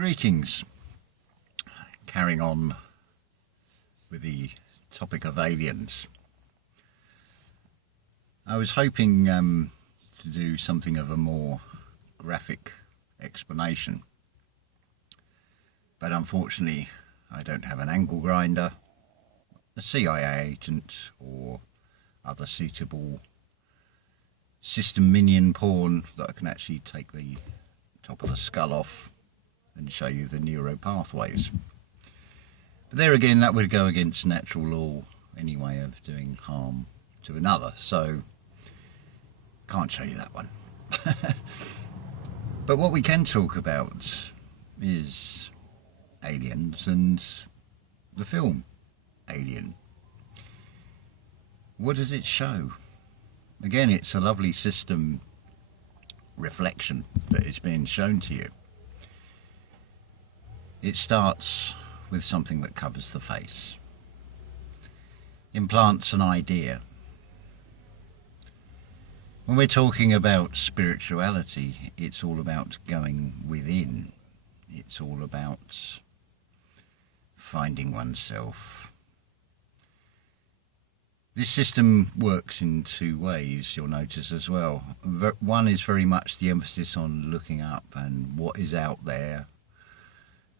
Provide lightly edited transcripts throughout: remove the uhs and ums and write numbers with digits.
Greetings. Carrying on with the topic of aliens. I was hoping to do something of a more graphic explanation, but unfortunately I don't have an angle grinder, a CIA agent or other suitable system minion pawn that I can actually take the top of the skull off and show you the neuro pathways. But there again, that would go against natural law anyway of doing harm to another, so can't show you that one. But what we can talk about is aliens and the film Alien. What does it show? Again, it's a lovely system reflection that is being shown to you. It starts with something that covers the face, implants an idea. When we're talking about spirituality, it's all about going within. It's all about finding oneself. This system works in two ways, you'll notice as well. One is very much the emphasis on looking up and what is out there.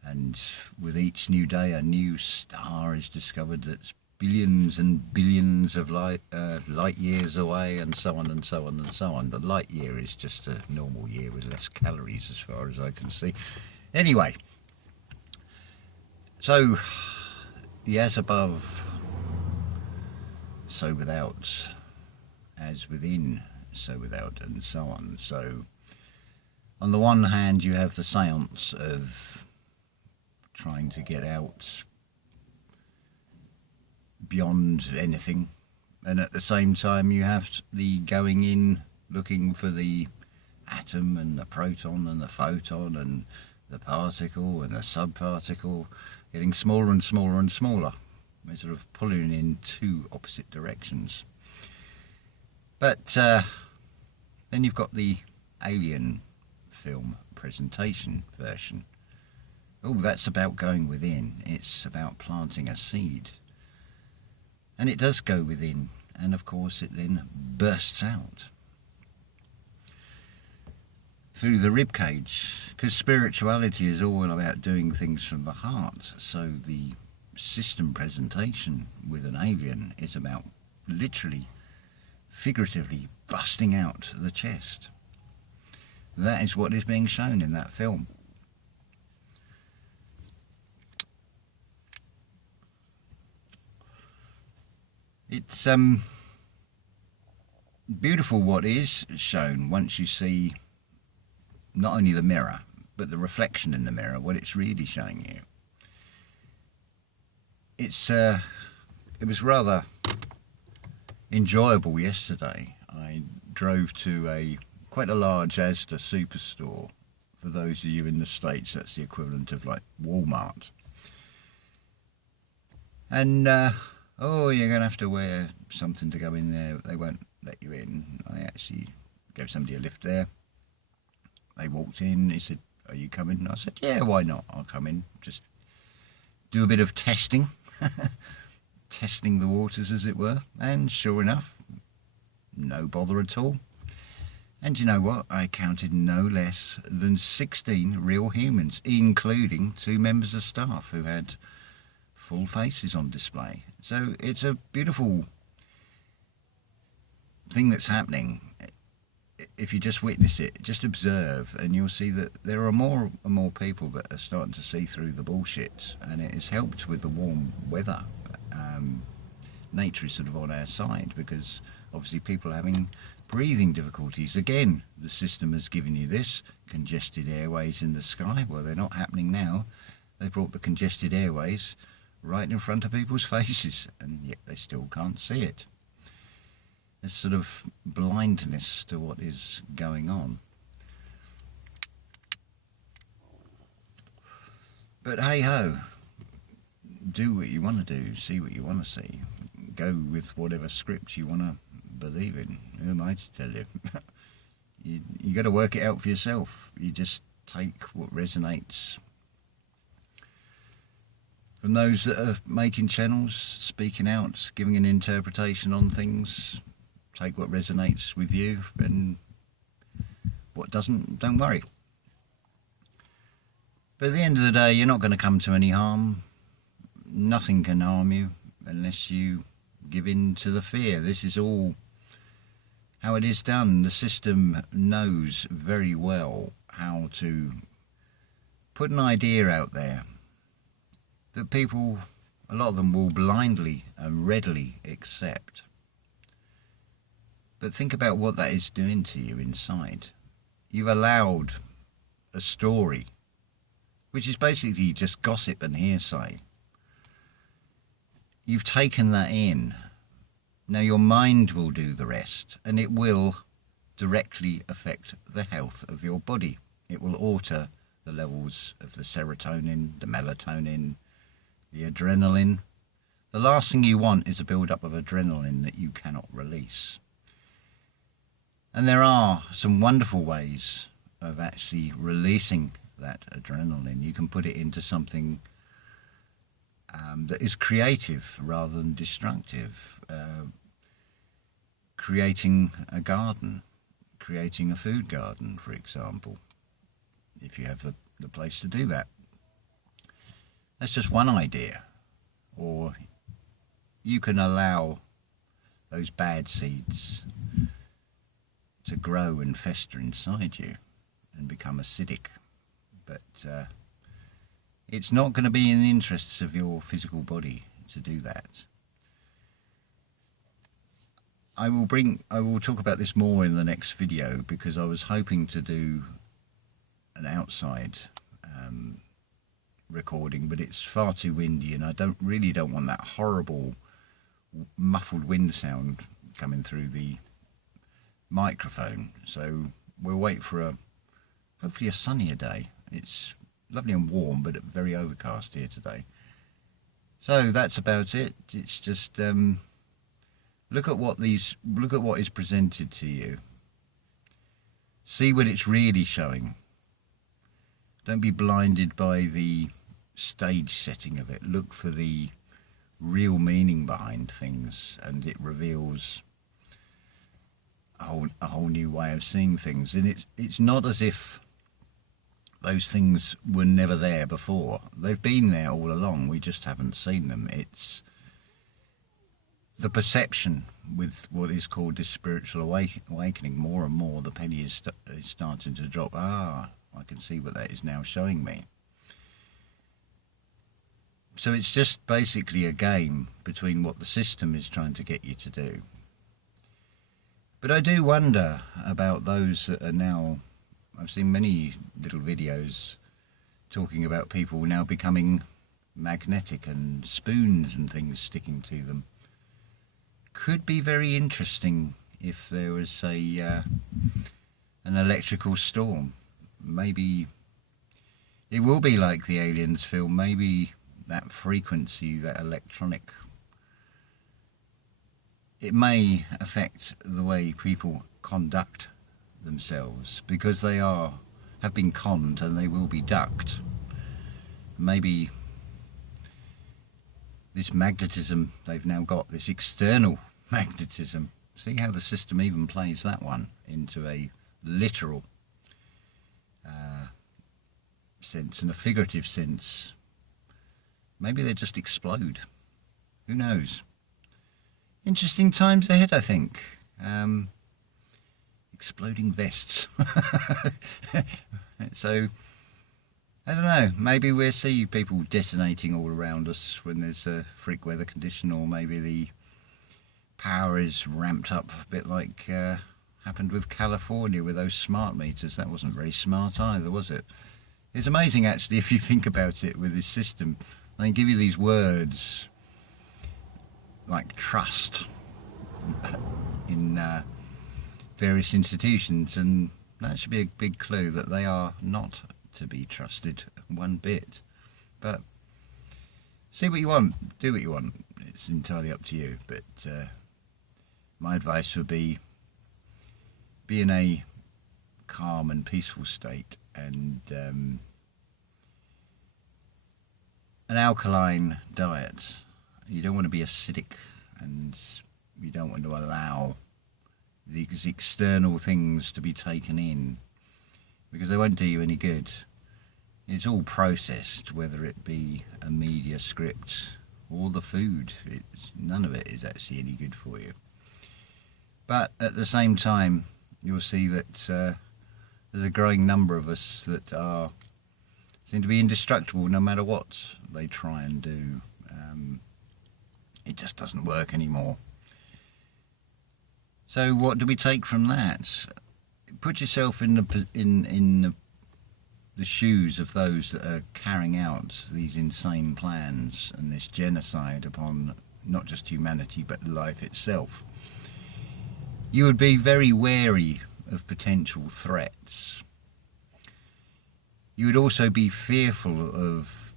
And with each new day, a new star is discovered that's billions and billions of light years away, and so on and so on and so on. The light year is just a normal year with less calories as far as I can see. Anyway, so the as above, so without, as within, so without, and so on. So on the one hand, you have the seance of trying to get out beyond anything, and at the same time you have the going in, looking for the atom and the proton and the photon and the particle and the subparticle, getting smaller and smaller and smaller. They're sort of pulling in two opposite directions. But then you've got the Alien film presentation version. Oh, that's about going within. It's about planting a seed. And it does go within, and of course it then bursts out through the rib cage, because spirituality is all about doing things from the heart. So the system presentation with an alien is about literally, figuratively busting out the chest. That is what is being shown in that film. It's beautiful what is shown once you see not only the mirror, but the reflection in the mirror, what it's really showing you. It was rather enjoyable yesterday. I drove to quite a large Asda superstore. For those of you in the States, that's the equivalent of like Walmart. And oh, you're going to have to wear something to go in there. They won't let you in. I actually gave somebody a lift there. They walked in. He said, "Are you coming?" And I said, "Yeah, why not? I'll come in. Just do a bit of testing." Testing the waters, as it were. And sure enough, no bother at all. And you know what? I counted no less than 16 real humans, including 2 members of staff who had full faces on display. So it's a beautiful thing that's happening. If you just witness it, just observe, and you'll see that there are more and more people that are starting to see through the bullshit, and it has helped with the warm weather. Nature is sort of on our side, because obviously people are having breathing difficulties. Again, the system has given you this, congested airways in the sky. Well, they're not happening now. They've brought the congested airways right in front of people's faces, and yet they still can't see it. There's sort of blindness to what is going on. But hey ho, do what you want to do, see what you want to see, go with whatever script you want to believe in. Who am I to tell you? You got to work it out for yourself. You just take what resonates from those that are making channels, speaking out, giving an interpretation on things. Take what resonates with you, and what doesn't, don't worry. But at the end of the day, you're not going to come to any harm. Nothing can harm you unless you give in to the fear. This is all how it is done. The system knows very well how to put an idea out there that people, a lot of them, will blindly and readily accept. But think about what that is doing to you inside. You've allowed a story, which is basically just gossip and hearsay. You've taken that in. Now your mind will do the rest, and it will directly affect the health of your body. It will alter the levels of the serotonin, the melatonin, the adrenaline. The last thing you want is a build-up of adrenaline that you cannot release. And there are some wonderful ways of actually releasing that adrenaline. You can put it into something that is creative rather than destructive. Creating a garden, creating a food garden, for example, if you have the place to do that. That's just one idea. Or you can allow those bad seeds to grow and fester inside you and become acidic. But it's not going to be in the interests of your physical body to do that. I will talk about this more in the next video, because I was hoping to do an outside recording, but it's far too windy, and I really don't want that horrible muffled wind sound coming through the microphone. So we'll wait for hopefully a sunnier day. It's lovely and warm, but very overcast here today. So that's about it. It's just look at what is presented to you. See what it's really showing. Don't be blinded by the stage setting of it. Look for the real meaning behind things, and it reveals a whole new way of seeing things. And it's not as if those things were never there before. They've been there all along. We just haven't seen them. It's the perception with what is called this spiritual awakening. More and more the penny is starting to drop. I can see what that is now showing me. So it's just basically a game between what the system is trying to get you to do. But I do wonder about those that are now, I've seen many little videos talking about people now becoming magnetic and spoons and things sticking to them. Could be very interesting if there was an electrical storm. Maybe it will be like the Aliens film. Maybe that frequency, that electronic, it may affect the way people conduct themselves, because they have been conned and they will be ducked. Maybe this magnetism they've now got, this external magnetism, see how the system even plays that one into a literal sense and a figurative sense. Maybe they just explode. Who knows? Interesting times ahead, I think. Exploding vests. So, I don't know, maybe we'll see people detonating all around us when there's a freak weather condition, or maybe the power is ramped up a bit like happened with California with those smart meters. That wasn't very smart either, was it? It's amazing, actually, if you think about it, with this system. They give you these words like trust in various institutions, and that should be a big clue that they are not to be trusted one bit. But see what you want, do what you want. It's entirely up to you. But my advice would be in a calm and peaceful state, and an alkaline diet. You don't want to be acidic, and you don't want to allow these external things to be taken in, because they won't do you any good. It's all processed, whether it be a media script or the food. None of it is actually any good for you. But at the same time, you'll see that there's a growing number of us that seem to be indestructible no matter what they try and do. It just doesn't work anymore. So what do we take from that? Put yourself in the shoes of those that are carrying out these insane plans and this genocide upon not just humanity but life itself. You would be very wary of potential threats. You would also be fearful of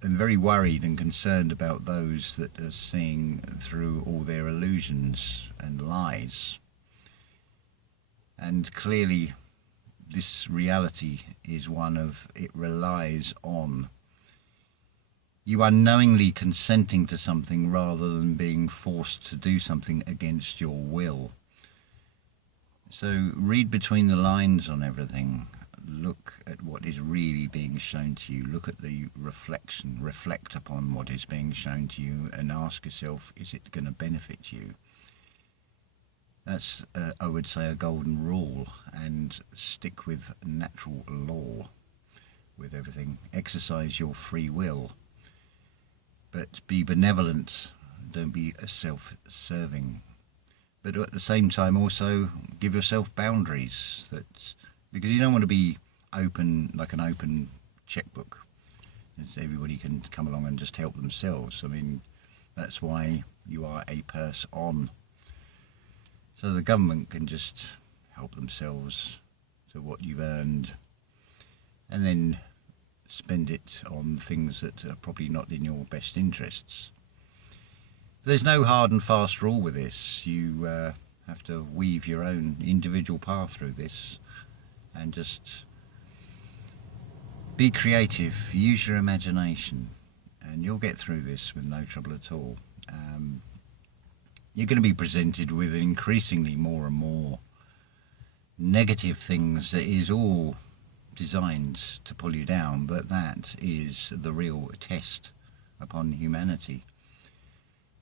and very worried and concerned about those that are seeing through all their illusions and lies. And clearly this reality is one of, it relies on you unknowingly consenting to something rather than being forced to do something against your will. So read between the lines on everything. Look at what is really being shown to you. Look at the reflection. Reflect upon what is being shown to you and ask yourself, is it going to benefit you? That's, I would say, a golden rule. And stick with natural law with everything. Exercise your free will. But be benevolent. Don't be self-serving. But at the same time also give yourself boundaries, because you don't want to be open, like an open checkbook. Everybody can come along and just help themselves. I mean, that's why you are a purse on. So the government can just help themselves to what you've earned and then spend it on things that are probably not in your best interests. There's no hard and fast rule with this. You have to weave your own individual path through this and just be creative, use your imagination, and you'll get through this with no trouble at all. You're going to be presented with increasingly more and more negative things that is all designed to pull you down, but that is the real test upon humanity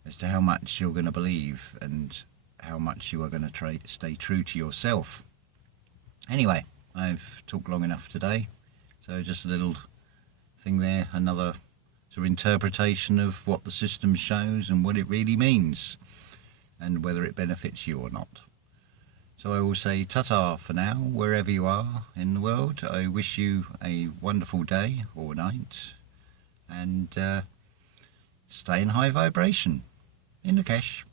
as to how much you're going to believe and how much you are going to stay true to yourself. Anyway, I've talked long enough today, so just a little thing there, another sort of interpretation of what the system shows and what it really means and whether it benefits you or not. So I will say ta-ta for now, wherever you are in the world. I wish you a wonderful day or night, and stay in high vibration. In Lakesh.